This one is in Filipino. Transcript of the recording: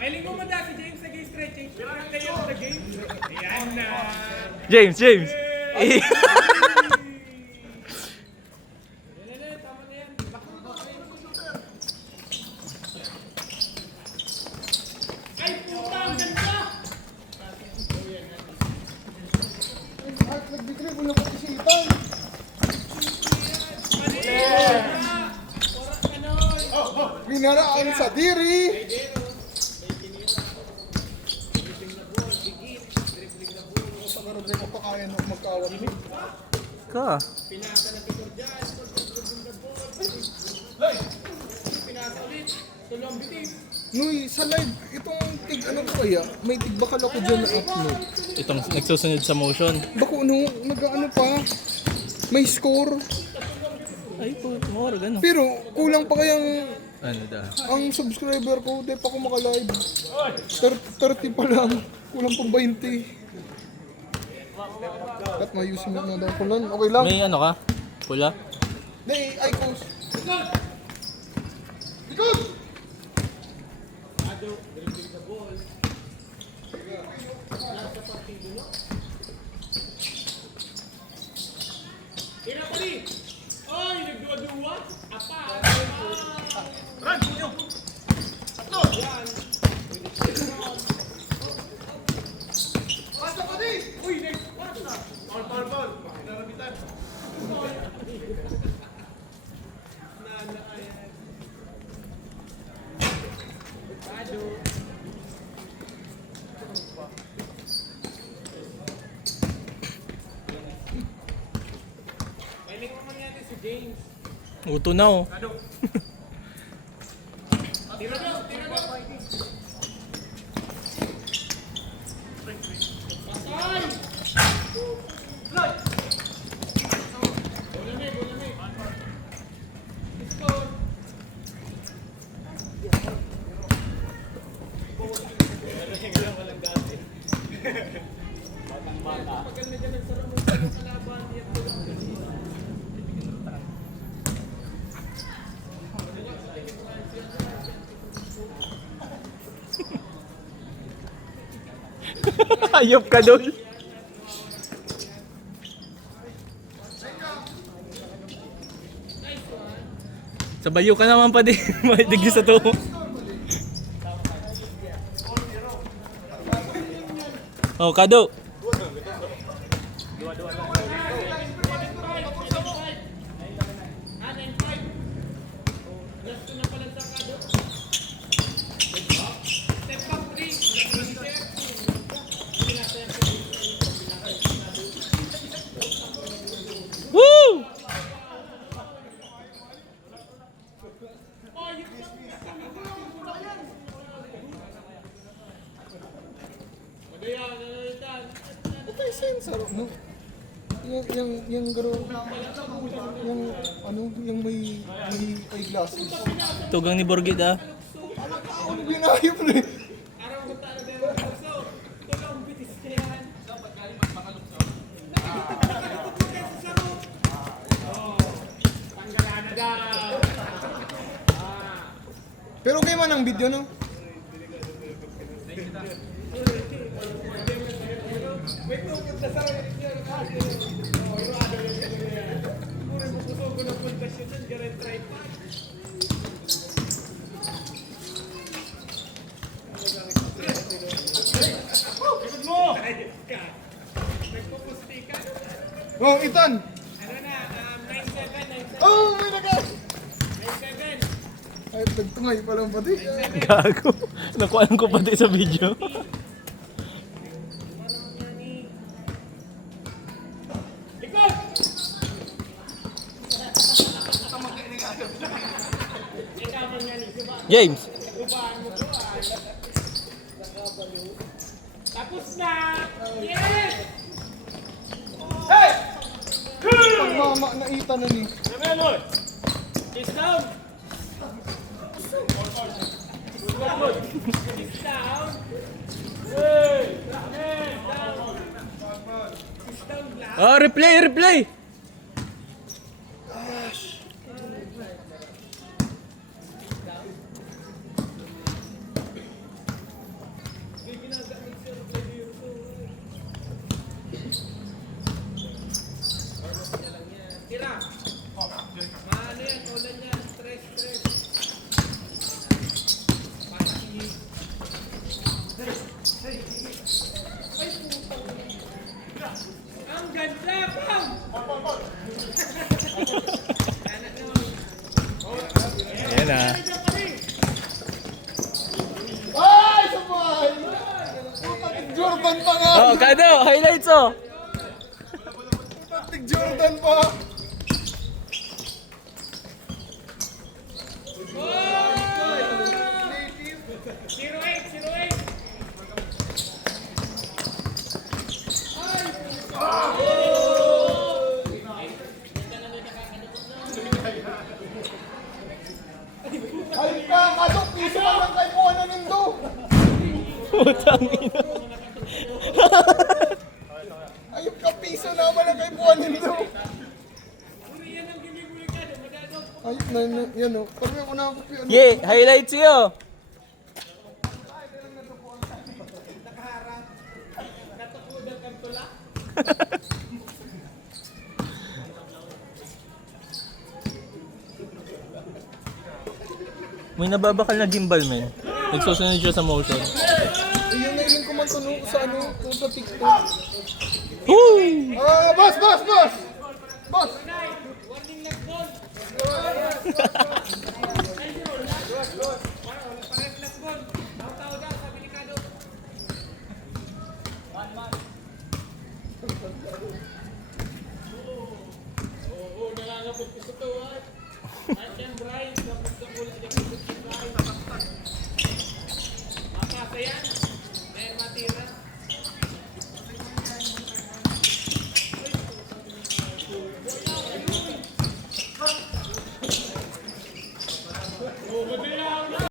Mailing mo manda si James nag-stretching. Parang kayo sa game. Ayan na. James, James. Ay, puta, ang ganda! At nag-dribble na pati si Ethan. Binaraan sa diri. Sa karoon din pa kaya nung magkawat. Ka. Nuy, sa live, itong tig ano ko kaya, may tig bakal ako dyan na upload. Itong nagsusunod sa motion. Bako ano, nag-ano pa, may score. Ay po, more gano. Pero kulang pa kayang Ano da? ang subscriber ko, di pa ako makalive. 30 pa lang, kulang pang 20. At mayusin mo na daw ko nun, okay lang. May ano ka? Pula? Hindi, Icos. Likod! Tira pa rin! Ay, nagduwa-duwa! Apa! Pasa pa di! Uy, next one na! Bal! Pinarabitan. Mailing mo mangyari si James. Uto na oh. Tira daw! Tira daw! Pasay! Floyd! Bolame, bolame! Score! Maganda dyan ang sarap mo sa kalaban. Ayop ka doon. Sabayo ka naman pa din. Maidig sa to. Oh, Kado. Woo! Patay sensor, no? Yung garo, yung ano, yung may eyeglasses. Tugang ni Borgit ah. Ano ginayop na eh? Pero okay man ang video, no? Oh, Ethan! Oh, may nagas! Ay, nagtungay pa lang pati. Gago. Nakuhaan ko pati sa video. James. Tapos na! Yes! Pagmama na Ethan na ni. Kiss down! Kiss down! Hey! Down! Kiss down lang! Oh, replay, replay. Jordan pa nga! Oh, Kado, highlights oh. Tig Jordan pa! Ay ka, Kado, piso ka lang kay Buwan Nindo! Putang ina. Ayun ka, piso naman lang kay Buwan Nindo! Ayun na, yan o. Parang yung una ko yun. Yeah, highlights yo. May nababakal na gimbal, men. Nagsusunod siya sa motion. Ayun na yung kumantunog sa ano, kung sa TikTok. Woo! Ah, boss, boss, boss! Boss!